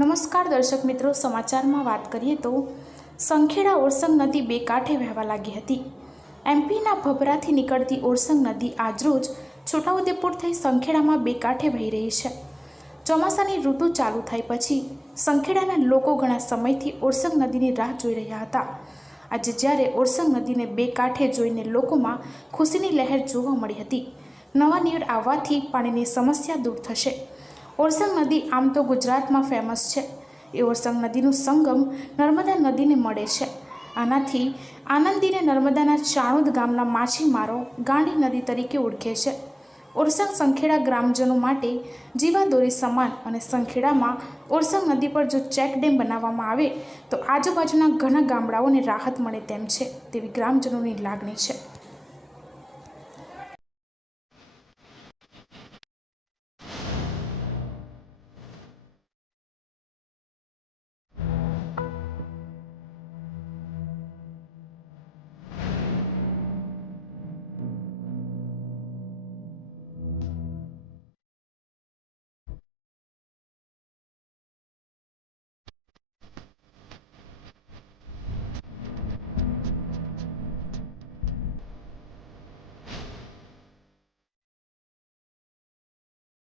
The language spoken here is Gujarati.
નમસ્કાર દર્શક મિત્રો, સમાચારમાં વાત કરીએ તો સંખેડા ઓરસંગ નદી બે કાંઠે વહેવા લાગી હતી. એમપીના ભભરાથી નીકળતી ઓરસંગ નદી આજરોજ છોટાઉદેપુર થઈ સંખેડામાં બે કાંઠે વહી રહી છે. ચોમાસાની ઋતુ ચાલુ થઈ પછી સંખેડાના લોકો ઘણા સમયથી ઓરસંગ નદીની રાહ જોઈ રહ્યા હતા. આજે જ્યારે ઓરસંગ નદીને બે કાંઠે જોઈને લોકોમાં ખુશીની લહેર જોવા મળી હતી, નવા નીર આવવાથી પાણીની સમસ્યા દૂર થશે. ઓરસંગ નદી આમ તો ગુજરાતમાં ફેમસ છે. એ ઓરસંગ નદીનું સંગમ નર્મદા નદીને મળે છે. આનાથી આનંદીને નર્મદાના ચાણોદ ગામના માછીમારો ગાંડી નદી તરીકે ઓળખે છે. ઓરસંગ સંખેડા ગ્રામજનો માટે જીવાદોરી સમાન અને સંખેડામાં ઓરસંગ નદી પર જો ચેક ડેમ બનાવવામાં આવે તો આજુબાજુના ઘણા ગામડાઓને રાહત મળે તેમ છે તેવી ગ્રામજનોની લાગણી છે.